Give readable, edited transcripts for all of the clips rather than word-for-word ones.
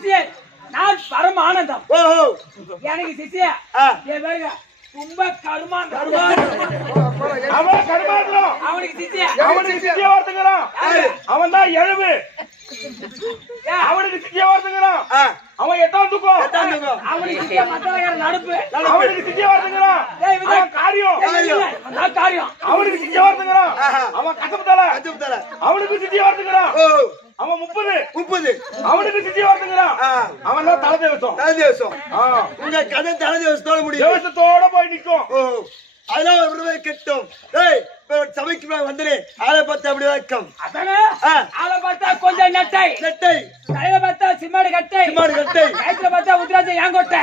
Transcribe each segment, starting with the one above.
சிசியர் நான் பரம ஆனந்தம். எனக்கு சிசியா என் பேருங்க ரொம்ப கருமாந்தம். அவன் கருமாந்தம். அவனுக்கு சிசியா ஒருத்தங்கிறான். அவன் தான் எழுவு. அவனுக்கு சிசியா ஒருத்தங்கிறான். அவன் எட்டாம் தூக்கம். அவனுக்கு சிசியா மத்தவங்க நடுப்பு. அவனுக்கு சிசியா ஒருத்தங்கிறான். காரியம். அவனுக்கு சிசியா ஒருத்தங்கிறான். அவன் கசப்பு தலை. அவனுக்கு சிசியா ஒருத்தங்கிறான். அவன் 30 அவனுக்கு சித்தி வருதுங்கறான். அவன் தான் தலை தேவசம். உங்க கதை தலை தேவசத்தோட முடியும். தேவசத்தோட போய் நிக்கும். அதெல்லாம் ஒரு கெட்டும். டேய் சபைக்கு வந்தனே ஆளை பார்த்தா அப்படி வைக்கம். அதானே ஆளை பார்த்தா கொஞ்சம் நெட்டை தலையில பார்த்தா சிம்மாடு கட்டை கைத்துல பார்த்தா உத்ராஜ யாங்கொட்டை.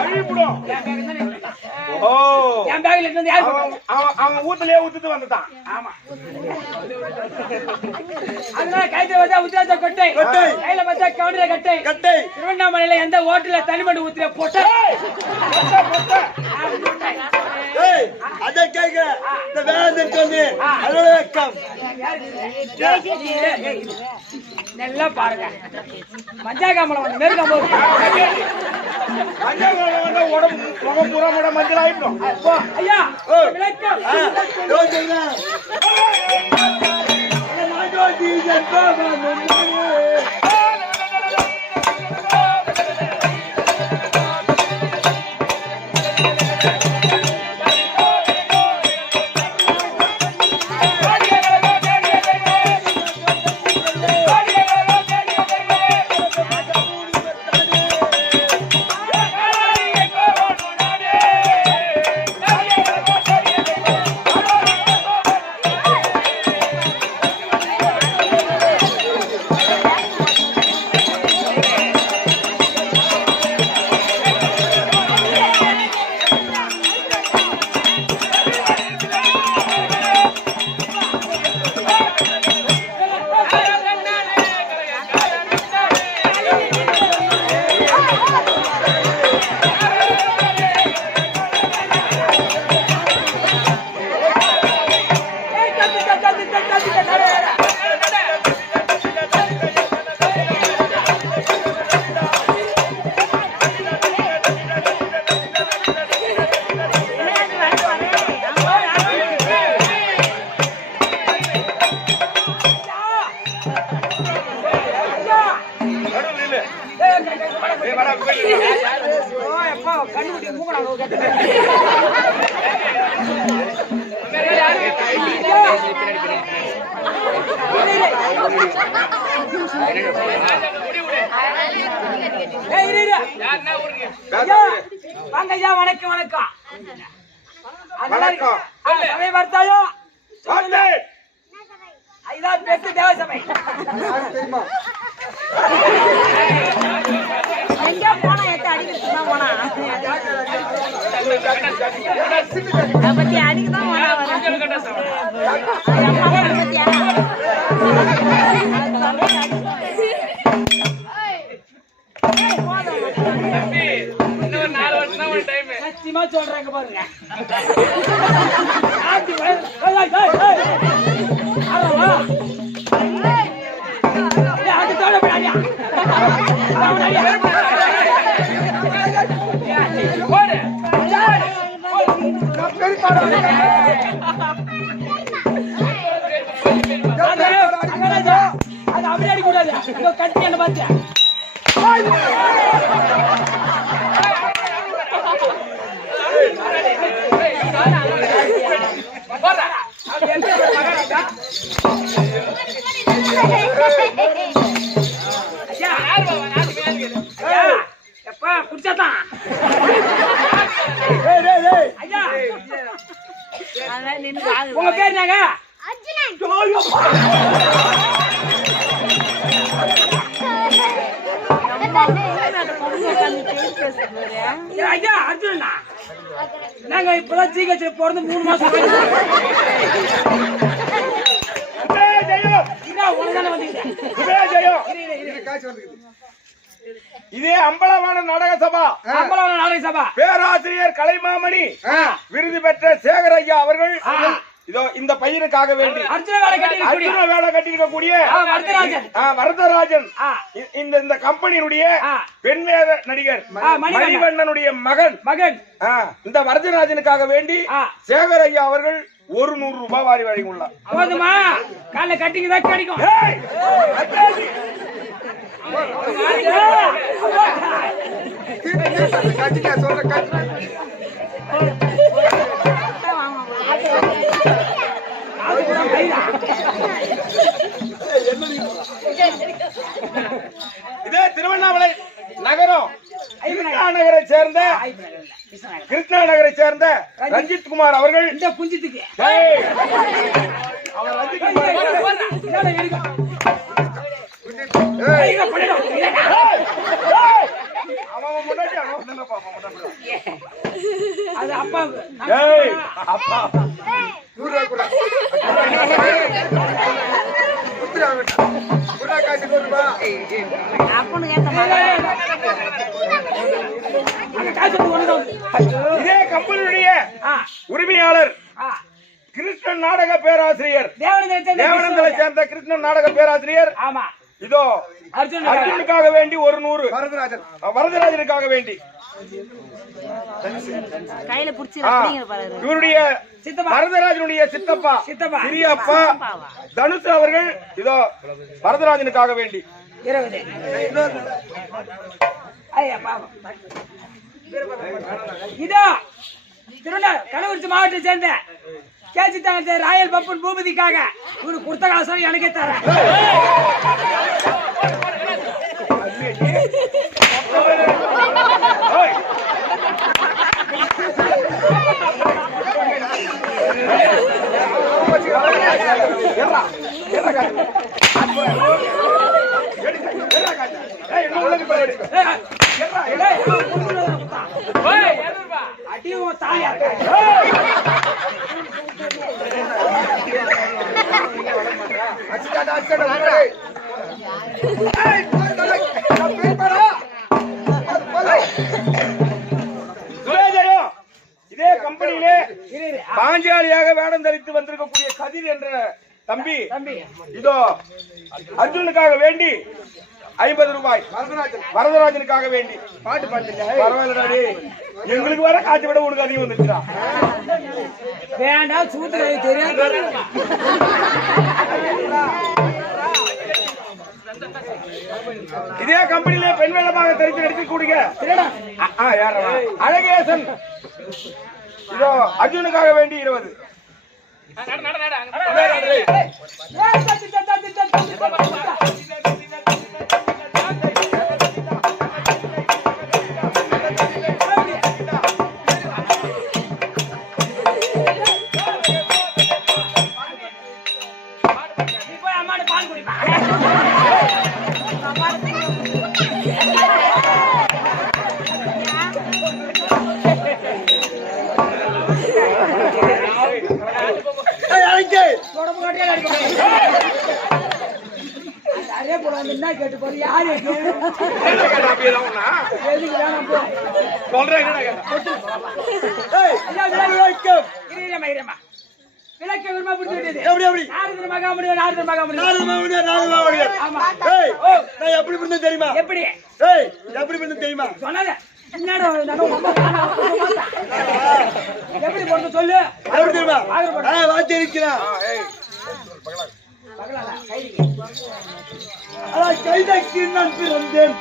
அழிப்புடும். என் பேக்ல இருந்து யார் அவன் ஊத்துலயே ஊத்துட்டு வந்துட்டான். ஆமா அதனால கைத்துல பார்த்தா உத்ராஜ கொட்டை கையில பார்த்தா கவுண்டர கட்டை திருவண்ணாமலையில எந்த ஹோட்டல்ல தனிமண்டு ஊத்துற பொட்டை. அதை கேட்க இந்த வேலை சொல்லி அதோட வைக்கம். நல்லா பாருங்க மஞ்சாகாமலம் வந்து மேற்காம உடம்பு முகம் புறமுட மஞ்சள் ஆயிடும். ஐயா விளக்கம் வாங்கய்யா. வணக்கம் வணக்கம் வணக்கம். சபை வர்த்தாயோ ஐதான் பேசு தேவசபை எங்க போனா எத்த அடிக்கிறதுக்கு தான் போனா பத்தி அடிக்கதான் போனா சத்தியமா சொல்றாங்க பாருங்க. அது அப்படி அடிக்கூடாது. கட்டி என்ன பார்த்தேன் எப்பா குடிச்சாதான் உங்க பேர் நாங்க ஐயா அர்ஜுனா நாங்க இப்பதான் ஜிஹெச்ல பிறந்து 3 மாசம் இதே அம்பலவான நாடக சபா பேராசிரியர் கலைமாமணி விருது பெற்ற சேகர் ஐயா அவர்கள் இதோ இந்த பையனுக்காக வேண்டி அர்ஜுன வேலை கட்டிருக்கக்கூடிய அர்ஜுன வேலை கட்டியிருக்கக்கூடிய வரதராஜன் வரதராஜன் இந்த கம்பெனியினுடைய பெண் வேத நடிகர் மணிவண்ணனுடைய மகன் இந்த வரதராஜனுக்காக வேண்டி சேகர் ஐயா அவர்கள் 100 ரூபாய் வாரி வழங்கியுள்ளார். போதுமா? கால கட்டிங்க தான் கிடைக்கும். இதே திருவண்ணாமலை நகரம் கிருஷ்ணா நகரை சேர்ந்த ரஞ்சித் குமார் அவர்கள் இந்த குஞ்சித்துக்கு அவர் ரஞ்சித் அவன் முன்னாடி அது அப்பா அப்பா இதே கம்பெனியுடைய உரிமையாளர் கிருஷ்ணன் நாடக பேராசிரியர் தேவனந்தலை சேர்ந்த கிருஷ்ணன் நாடக பேராசிரியர் இதோ அர்ஜுனுக்காக வேண்டி 100 வரதராஜனுக்காக வேண்டி கையில புடிச்சு இவருடைய வரதராஜனுடைய சித்தப்பா சிறியப்பா தனுஷ் அவர்கள் இதோ வரதராஜனுக்காக வேண்டி 20. இதோ கள்ளக்குறிச்சி மாவட்டத்தை சேர்ந்த கேசி தாங்க ராயல் பப்பன் பூபதிக்காக இவரு கொடுத்த காசம் எனக்கே தர அடியும் தாயா இதே கம்பெனியிலே பாஞ்சாலியாக வேடம் தரித்து வந்திருக்கக்கூடிய கதிர் என்ற தம்பி இதோ அர்ஜுனுக்காக வேண்டி 50 ரூபாய் வரதராஜனுக்காக வேண்டி பாட்டு பரவாயில்லடாடி எங்களுக்கு வர காட்சி விட உனக்கு அதிகம் வந்துருச்சா வேண்டாம் சூத்திர தெரியாது இதே கம்பெனியிலே பெண் வேடமாக தரித்து நடிக்கக்கூடிய அழகேசன் இதோ அர்ஜுனுக்காக வேண்டி 20 என்ன கேட்டு போற யாரு விளக்க விரும்ப பிடிச்சிருந்தது எப்படி பண்ண தெரியுமா எப்படி எப்படி பண்ண தெரியுமா சொன்னாங்க எப்படி போட்டு சொல்லு எப்படி தெரியுமா வாத்தி இருக்கிறான் கைதக்கு நான் பிறந்தேன்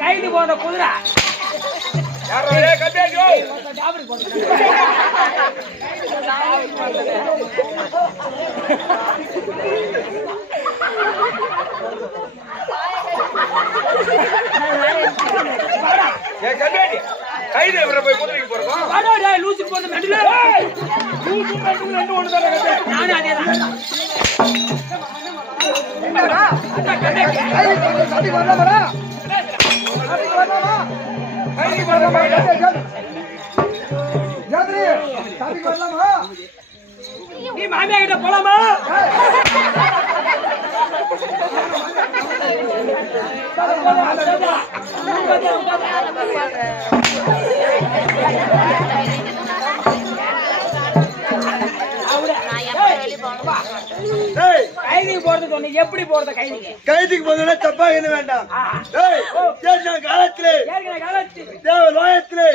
கைது போன குதிரை கைது இவரை போய் குதிரைக்கு போறோம். வாடா டேய் லூசு போடு மெண்டல. லூசு மெண்டல் ரெண்டு ஒண்ணு தானே கதை. நானே அதேதான். நீ மாமியா கிட்ட போலாமா? கைதிக்கு போறது ஒண்ணு எப்படி போறது கைதிக்கு? கைதிக்கு போதுனா தப்பா என்ன வேண்டாம். காலத்திலே தேவ லோகத்திலே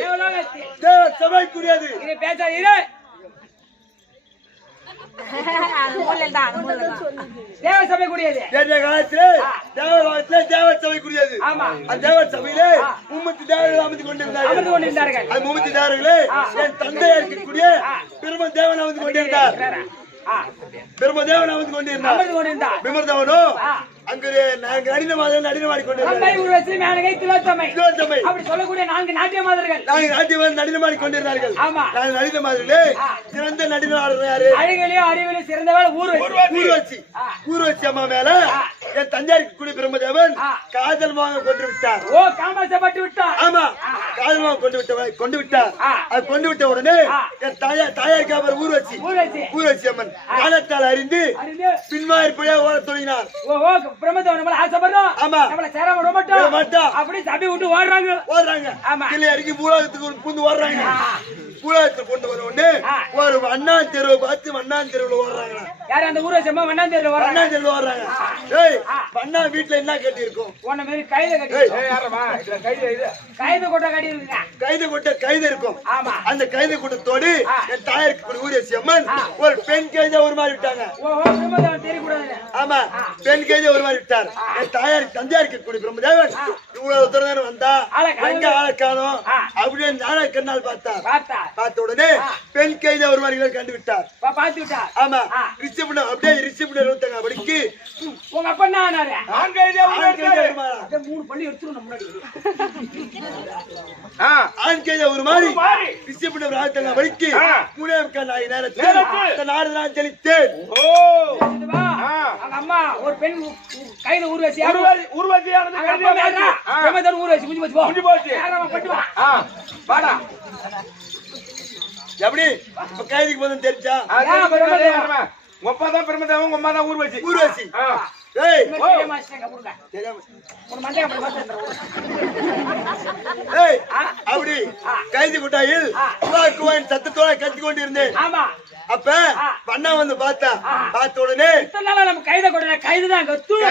தேவ சபைக்குரியது. இது பேசாதீரு. தேவ சபை கூடியது. காலத்திலே தேவ லோகத்திலே தேவ சபைக்குரியது. ஆமா. அந்த தேவ சபையிலே 30 தேவர்கள் அமர்ந்து கொண்டிருந்தார்கள். அந்த 30 தேவர்களே என் தந்தையா இருக்கக்கூடிய பிரம்மதேவன் அமர்ந்து கொண்டிருந்தார். பிரம்மதேவன் அமர்ந்து கொண்டிருந்தார். பிரம்மதேவனோ அங்கு நடினமாடி கொண்டிருந்தார்கள். அப்படி சொல்லக்கூடிய 4 நாட்டிய மாதர்கள் நடினமாடி கொண்டிருந்தார்கள். நடின மாதிரிலே சிறந்த நடினம் யாரு? அறிவிலே சிறந்தவள் ஊர்வசி அம்மா மேல என் தஞ்சாவூருக்கு கூடிய பிரம்மதேவன் காதல் வாங்க கொண்டு விட்டார். ஓ காமாசப்பட்டு விட்டார். ஆமா, காதல் வாங்க கொண்டு விட்டார். அது கொண்டு விட்ட உடனே என் தாயாருக்கு அவர் ஊர்வசி அம்மன் காலத்தால் அறிந்து பின்மாறிப்படியா ஓட தொடங்கினார். பிரம்மதேவன் நம்மள ஆசைப்படுறோம். ஆமா, நம்மள சேர விட மாட்டோம். அப்படி சபை விட்டு ஓடுறாங்க. ஆமா, கிளை அடிக்கி பூலோகத்துக்கு பூந்து ஓடுறாங்க. பூலோகத்தை கொண்டு வர உடனே ஒரு அண்ணான் தெருவை பார்த்து வண்ணான் தெருவுல ஓடுறாங்க. யாரு அந்த ஊரசி அம்மா வண்ணான் தெருவுல ஓடுறாங்க. ஏய் வண்ணா வீட்டுல என்ன கட்டி இருக்கும்? உன்ன மாதிரி கைது கட்டி. யாரமா இதுல கைது கொட்ட கட்டி இருக்குங்க. கைது இருக்கும். ஆமா, அந்த கைது கூட்டத்தோடு என் தாயாருக்கு ஊரசி அம்மன் ஒரு பெண் கைதியா உருமாறி விட்டாங்க. பிரம்மதேவன் தெரியக்கூடாது. ஆமா, பெண் கைதியா உருமாறி விட்டார். என் தாயாருக்கு தந்தையாருக்கு கூடிய பிரம்மதேவன் இவ்வளவு உத்தரவு வந்தா எங்க ஆளை காணோம் அப்படின்னு ஞான கண்ணால் பார்த்த உடனே பெண் கைதியா உருமாறிகளை கண்டு விட்டார். பார்த்து விட்டார். ஆமா, ரிஷிபுன அப்படியே ரிஷிபுன 25 படிக்கு உங்க அப்பா என்ன ஆனாரு? ஆண் கைதியா உருமாறா. 3 பள்ளி எடுத்துறோம் முன்னாடி. ஆண் கைதியா உருமாறி ரிஷிபுன 25 படிக்கு மூணேமுக்கா நேரத்தில் நாடு நான் செலுத்தேன். அம்மா ஒரு பெண் கைது ஊர்வசி ஊர்வசியானது பிரம்மதேவன் ஊர்வசி முடிஞ்சு போச்சு. வாடா எப்படி கைதிக்கு போதும் தெரிஞ்சா? உங்க அப்பா தான் பிரம்மதேவன், உங்க அம்மா தான் ஊர்வசி. ஏய் அப்படி கைதி குட்டாயில் சத்தத்தோட கத்தி கொண்டு இருந்தேன். அப்ப பண்ணா வந்து பார்த்த உடனே நம்ம கைதுதான் கத்தும்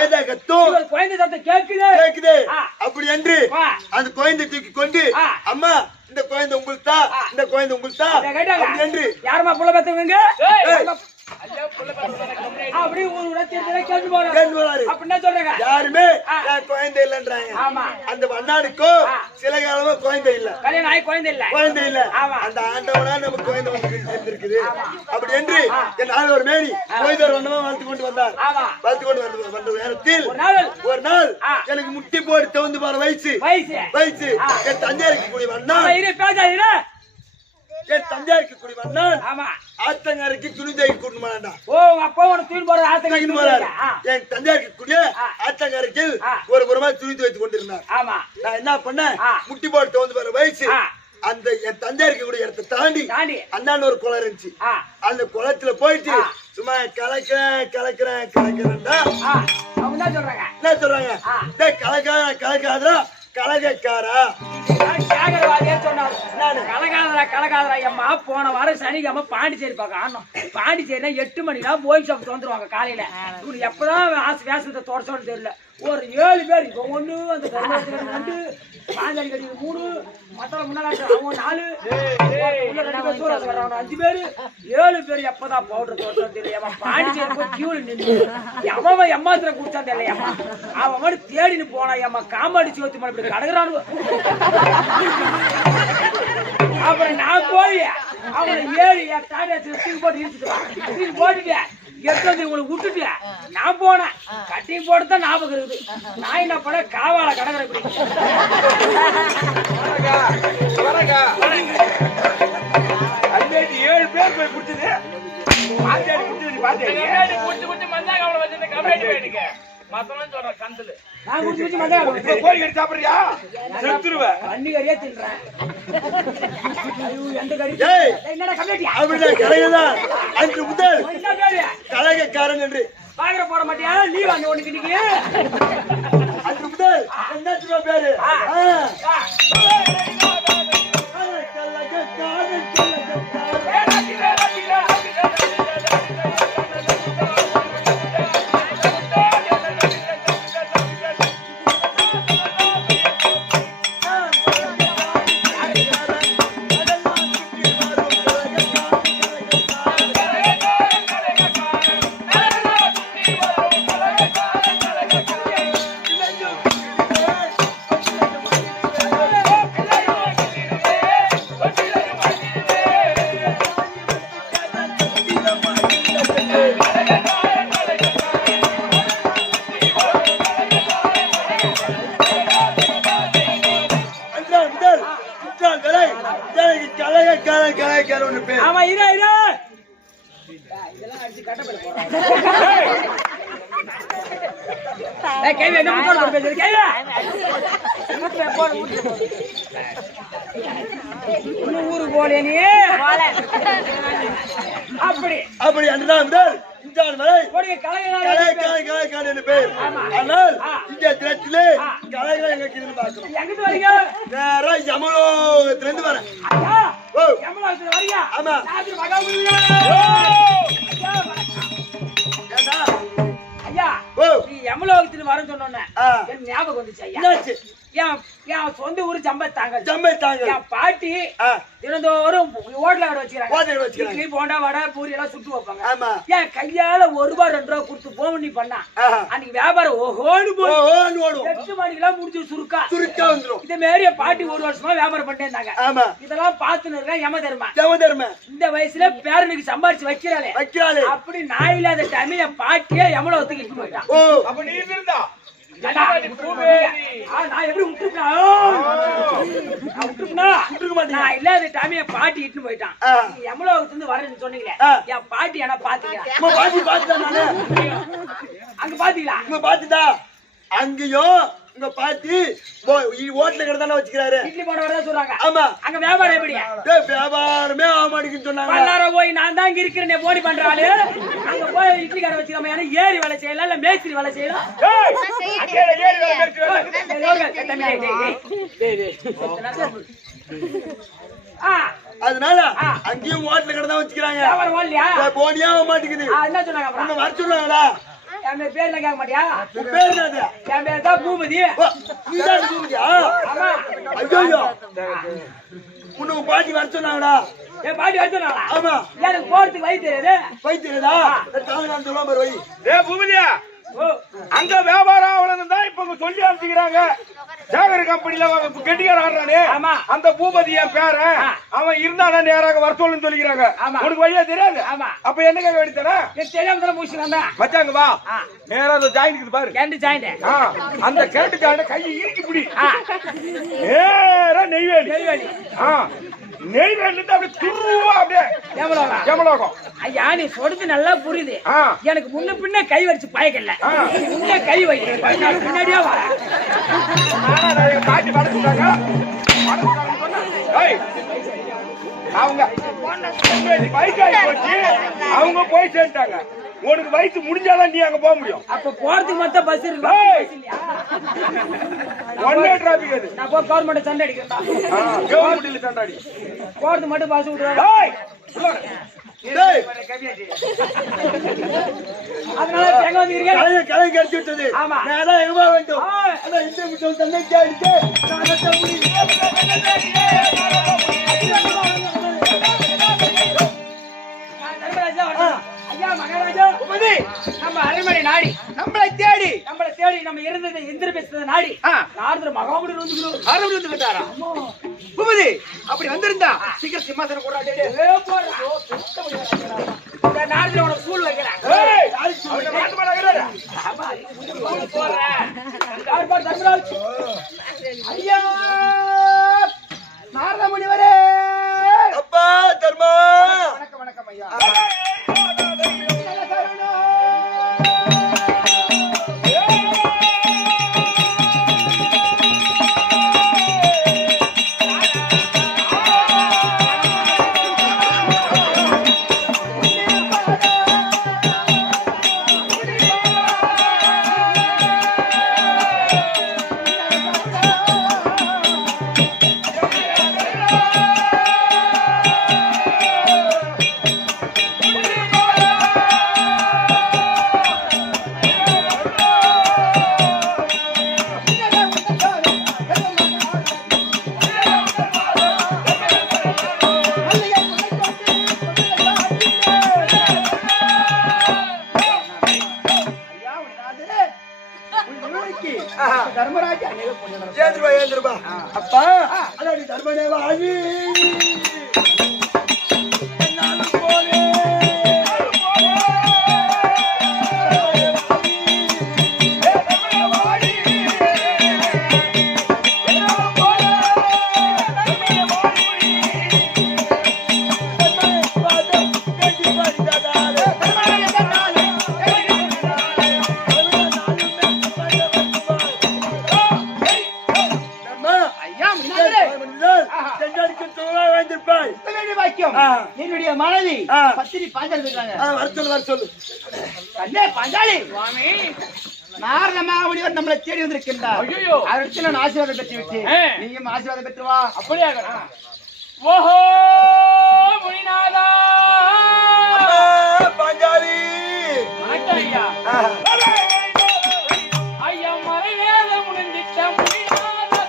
குழந்தை சத்தம் கேக்குது. அப்படி என்று அந்த குழந்தை தூக்கி கொண்டு அம்மா இந்த குழந்தை உங்களுக்கு தான், இந்த குழந்தை உங்களுக்கு தான் அப்படி என்று யாருமா புள்ள பெத்தவங்க அப்படி யாருமே குழந்தை இல்லைன்றாங்க. அந்த வண்ணாடுக்கும் சில காலமா குழந்தை இல்ல, குழந்தை இல்ல. அந்த ஆண்டவனா நமக்கு குழந்தை வந்து இருக்குது. அப்படி என்று என் ஒரு மேரி கோயிலர் வண்ணமா வளர்த்து கொண்டு வந்தார். வந்த நேரத்தில் ஒரு நாள் எனக்கு முட்டி போட்டு தகுந்து போற வயசு என் தந்தையாருக்கு கூடிய வண்ணா ஆத்தங்காரைக்கு துணி தேக்கி கூட்டு போனாண்டா. என் தந்தையாருக்கு கூடிய ஆத்தங்காரைக்கு ஒரு புறமா துணி துவைத்து கொண்டிருந்தார். நான் என்ன பண்ணேன், முட்டி போட்டு வந்து வர வயசு அந்த என் தந்தையாருக்கு கூடிய இடத்தை தாண்டி அண்ணான்னு ஒரு குளம் இருந்துச்சு. அந்த குளத்துல போயிட்டு சும்மா கலக்கிறேன் என்ன சொல்றாங்க, கலக்காதா கலகக்காரா கலகாதரா அம்மா. போன வாரம் சனிக்கிழமை பாண்டிச்சேரி பார்க்க ஆனோம். பாண்டிச்சேரினா 8 மணினா போய் ஷாப் வந்துருவாங்க காலையில. இவரு எப்பதான் வேசத்தை தொடச்சோன்னு தெரியல. ஒரு 7 பேர் இப்ப 1 அந்த 2 பாஞ்சாலி கட்டி 3 மத்தால முன்னாடி 4 5 பேரு 7 பேர் எப்பதான் பவுடர் தொடச்சோன்னு தெரியல. பாண்டிச்சேரி போய் கியூல நின்று எவன் எம்மாத்திர குடிச்சா தெரியலையம்மா. அவன் மாதிரி தேடின்னு போனா எம்மா காமாடிச்சு வச்சு இப்படி கடகுறானு. அப்புறம் நான் போய் அவனை ஏறி போட்டு இழுத்துட்டு போட்டுட்டேன். எடுத்து உங்களுக்கு விட்டுட்டு நான் போனேன். கட்டிங் போட்டுதான் ஞாபகம் இருக்குது. நான் என்ன பண்ண காவால கடற்கரை மத்தவன் சொல்ற கந்தலு நான் குடிச்சு குடிச்சு மண்டை கோழி கறி சாப்பிடுறியா செத்துருவேன் பண்ணி கறியா தின்றேன் ஐயோ எந்த கறி ஏய் என்னடா கம்மிட்டியா அப்படிதான் கலைதான் அன்று முதல் என்ன பேரு கலைக்காரன் என்று பாக்குற போட மாட்டியா நீ வாங்க ஒண்ணு கிட்டிக்கு அன்று முதல் என்ன பேரு கலைக்காரன் பேர் ஆமா இரு இரு இதெல்லாம் அடிச்சு கட்டப்பட போறாங்க ஏய் கேவி என்ன போடு பேசுற கேவி இன்னும் ஊருக்கு போலே நீ அப்படி அப்படி அன்றுதான் முதல் இன்றான் வரை போடுங்க கலைக்காரன் என்று பேர் ஆனால் இந்த தினத்திலே கலைகளை எங்களுக்கு இருந்து பார்க்கிறோம் எங்கிட்டு வரீங்க நேரா யமலோகத்திலிருந்து வரேன் ஐயா ஓ எம்மலாத்துல வரீங்க ஆமா நாதி மகாமுனியா ஏண்டா ஐயா ஓ நீ எம்மலோகத்துல வரேன்னு சொன்னோனே ஆ எனக்கு ஞாபகம் வந்துச்சு ஐயா என்னாச்சு என் சொந்த ஊரு ஜம்பத்தாங்க ஜம்மை தாங்க என் பாட்டி ஆ தினந்தோறும் ஹோட்டல கடை வச்சுக்கிறாங்க ஹோட்டல் வச்சுக்கிறாங்க. இட்லி போண்டா வடை பூரி எல்லாம் சுட்டு வைப்பாங்க ஆமா என் கையால ₹1 ₹2 கொடுத்து போன் பண்ணி பண்ணா ஆஹா அன்னைக்கு வியாபாரம் ஓஹோன்னு போய் ஓன்னு ஓடும் 8 மணிக்கெல்லாம் முடிஞ்சு சுருக்கா சுருக்கா வந்துரும் இதே மாதிரி என் பாட்டி 1 வருஷமா வியாபாரம் பண்ணிட்டே இருந்தாங்க ஆமா இதெல்லாம் பார்த்துன்னு இருக்கேன் யம தர்மா ஜமதர்ம இந்த வயசுல பேரனுக்கு சம்பாரிச்சு வைக்கிறாளே வைக்கிறாளே அப்படி நான் இல்லாத டைம் என் பாட்டியே யமல ஒத்துக்கு இட்டு போயிட்டான் ஓ அப்ப நீ இருந்தா ஏண்டா, நான் எப்படி விட்டுருப்பேன் நான் இல்லாத டைம் என் பாட்டி இட்டு போயிட்டான் ஆ. எவ்வளவு இருந்து வரேன்னு சொன்னீங்களே ஆ. என் பாட்டி என்ன பாத்துக்கலாம் அம்மா பாட்டி பாத்துட்டா நானு அங்க பாத்தீங்களா இங்க பாத்துட்டா அங்கேயும் உங்க பாட்டி ஹோட்டல கடை தானே வச்சுக்கிறாரு இட்லி போட வரதா சொல்றாங்க ஆமா அங்க வியாபாரம் எப்படி டேய் வியாபாரமே ஆக மாட்டேங்குன்னு சொன்னாங்க பல்லாரம் போய் நான் தான் இங்க இருக்கிறேன் போடி பண்றாளு அங்க போய் இட்லி கடை வச்சுக்காம ஏன்னா ஏறி வேலை செய்யலாம் இல்ல மேஸ்திரி வேலை செய்யலாம் ஏய் அங்கே ஏறி வேலை பேசுறேன் அதனால அங்கேயும் ஹோட்டல கடை தான் வச்சுக்கிறாங்க வியாபாரம் ஓடலையா போனியா ஆக மாட்டேங்குது என்ன சொன்னாங்க அப்புறம் உன்னை வர சொன்னாங்களா என் பேர் என்ன கேட்க மாட்டியா உன் பேர் என்னது என் பேர் தான் பூபதி ஓ, நீதான் பூமியா ஆமா ஐயோ உன்னை உன் பாட்டி வர சொன்னாங்களா என் பாட்டி வச்சுனாங்களா ஆமா எனக்கு போறதுக்கு வழி தெரியாது வைத்தியதா காலகாலம் சொல்லுவான் பாரு வை ஏ பூமியா ஓ அங்க வியாபாரம் அவ்வளவு தான் இப்ப சொல்லி அனுப்பிக்கிறாங்க ஜாகர் கம்பெனில கெட்டிக்கார ஆடுறானே ஆமா. அந்த பூபதி என் பேரன் அவன் இருந்தானா நேராக வர சொல்லுன்னு சொல்லிக்கிறாங்க ஆமா. உனக்கு வழியா தெரியாது ஆமா. அப்ப என்ன கேட்க வேண்டியதானே எனக்கு தெரியாம தான் முடிச்சுக்கா மச்சாங்க வா நேரா அந்த ஜாயிண்ட் பாரு கேண்டு ஜாயிண்ட் ஆ, அந்த கேட்டு ஜாயிண்ட் கையை இறுக்கி பிடி நேரா நெய்வேலி நெய்வேலி. ஆ நெய்வேலி இருந்து அப்படியே துருவா அப்படியே எவ்வளவு ஜமலோகம் ஐயா நீ சொல்றது நல்லா புரியுது ஆ. எனக்கு முன்ன பின்ன கை வச்சு பயக்கல முன்ன கை வை நான் பின்னாடியே வர காட்டி வளர்த்துட்டாங்க அவங்க வயசாகி போச்சு அவங்க போய் சேர்ந்துட்டாங்க உனக்கு வயசு முடிஞ்சாதான் நீ அங்க போக முடியும் அப்ப போறதுக்கு மட்டும் பஸ் இருக்கு ஏய். bus இல்லையா? ஒன் டே டிராபிக் அது நான் போய் கவர்மெண்ட் சண்டை அடிக்கிறேன் கவர்மெண்ட்ல சண்டாடி போறது மட்டும் பஸ் விட்டுருவாங்க ஏய் டேய் அதனால எங்க வந்துக்கிறீங்க கலையை கலை கடிச்சு விட்டது ஆமா. நேரா எங்க வேண்டும் ஆ. அதான் இந்த முட்டம் தன்னை அடிச்சு நான் கட்ட முடியும் தர்மராஜா வரணும். ஐயா மகாராஜா பூபதி நம்ம அரண்மனை நாடி நம்மளை தேடி நம்மள தேடி நம்ம இருந்தது எந்திர பேசுறது நாடி நாரதர் மகாமுடி வந்துக்கிறோம் ஆரம்பி வந்து விட்டாரா பூபதி அப்படி வந்திருந்தா சீக்கிரம் சிம்மாசனம் போடாதே நாரதர் உனக்கு ஸ்கூல் வைக்கிறேன் ஏய் அவன மாட்டு மேல ஏறாத யார் பார் தர்மராஜ் ஐயா நாரத முனிவரே அப்பா தர்மா வணக்கம் வணக்கம் ஐயா ஏய் அப்பா அதாடி தர்மனே வாழி என்னாலும் போலே என்னுடைய மனைவி பத்திரி பாஞ்சாலி இருக்காங்க. வர சொல்லு கண்ணே பாஞ்சாலி நாரணமாக முடிவர் நம்மளை தேடி வந்திருக்கின்றார். அதற்கு நான் ஆசீர்வாதம் பெற்று விட்டு நீயும் ஆசீர்வாதம் பெற்று வா. அப்படியே ஓஹோ முனிநாதா பாஞ்சாலி வணக்கம் ஐயா. ஐயா மறை வேத முடிஞ்சிட்ட முனிநாதா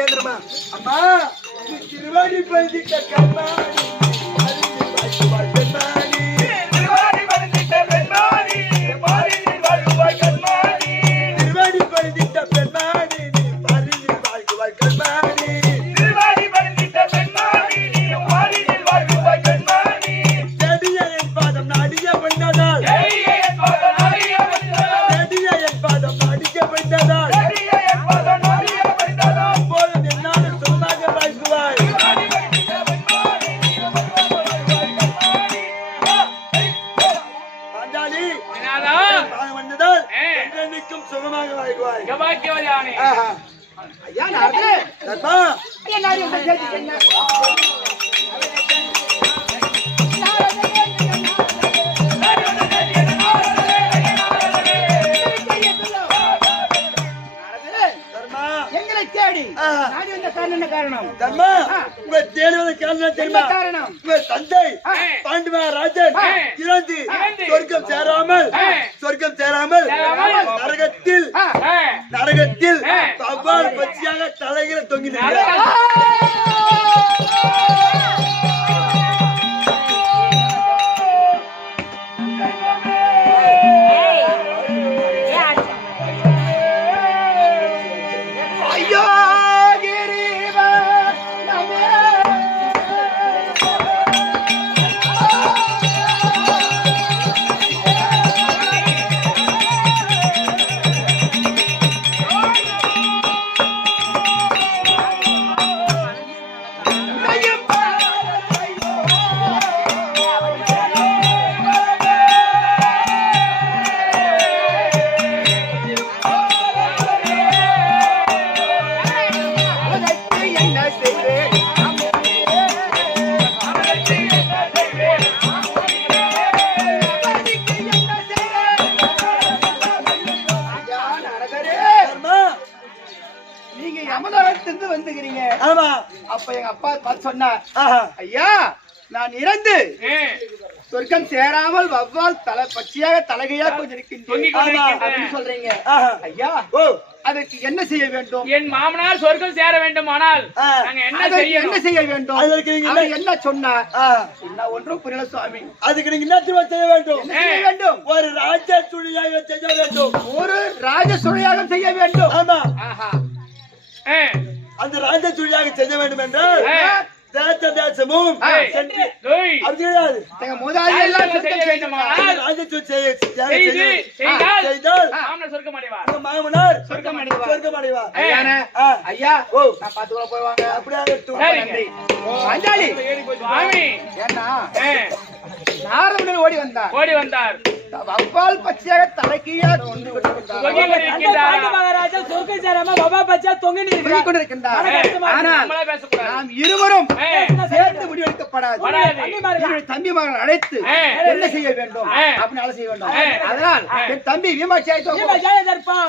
ஏந்திரமா அம்மா திருவாடி பந்திட்ட கர்மாணி திருவாடி பந்திட்ட பெண்மாணி பாரில் வாழ்வாய் கர்மாணி திருவாடி பந்திட்ட பெண்மாணி பாரில் வாழ்வாய் கர்மாணி திருவாடி பந்திட்ட பெண்மாணி பாரில் வாழ்வாய் கர்மாணி தேடிய என் பாதம் நாடிய வந்ததால் தேடிய என் பாதம் நாடிய வந்ததால் தேடிய என் பாதம் நாடிய வந்ததால் சுகமாக வாழ்வாய். ஐயா நாரதே ஐயா நாரி உங்க கேட்டீங்க. எங்களை தேடி நாடி வந்த காரணம் என்ன காரணம்? தர்மா உங்க தேடி வந்த காரணம் தெரியுமா? காரணம் உங்க தந்தை பாண்டி மகாராஜன் இறந்து சொர்க்கம் சேராமல் நரகத்தில் தவ்வால் பச்சையாக தலைகளை தொங்கி நிற்கிறார். அப்ப எங்க அப்பா பார்த்து சொன்னார், ஐயா நான் இறந்து சொர்க்கம் சேராமல் வவ்வால் தலை பச்சையாக தலைகையா கொஞ்சம் சொல்றீங்க. ஐயா அதற்கு என்ன செய்ய வேண்டும்? என் மாமனார் சொர்க்கம் சேர வேண்டுமானால் என்ன செய்ய வேண்டும்? என்ன சொன்னார்? என்ன ஒன்றும் புரியல சுவாமி. அதுக்கு நீங்க என்ன செய்ய வேண்டும்? ஒரு ராஜ சுழியாக செய்ய வேண்டும். ஒரு ராஜ சுழியாக செய்ய வேண்டும். ஆமா. அந்த ராஜ சுழியாக செய்ய வேண்டும் என்றால் தேசமும் மாமனார் சொர்க்கம் அடைவார். ஐயா நான் பாத்துக்குள்ள போய்வாங்க. அப்படியே நாரதமுனிவர் ஓடி வந்தார். வவ்வால் பச்சையாக தலைகீழாக கொண்டு பாண்டி மகாராஜா சொர்க்கம் சேராம பாபா பச்சா தொங்கிட்டு தொங்கிக் கொண்டிருக்கின்றார். ஆனால் நாம் இருவரும் சேர்ந்து முடிவெடுக்கப்படாது. என்னுடைய தம்பி மகன் அழைத்து என்ன செய்ய வேண்டும் அப்படின்னு ஆலோசனை செய்ய வேண்டும். அதனால் என் தம்பி வீமாட்சியாய் இருப்பா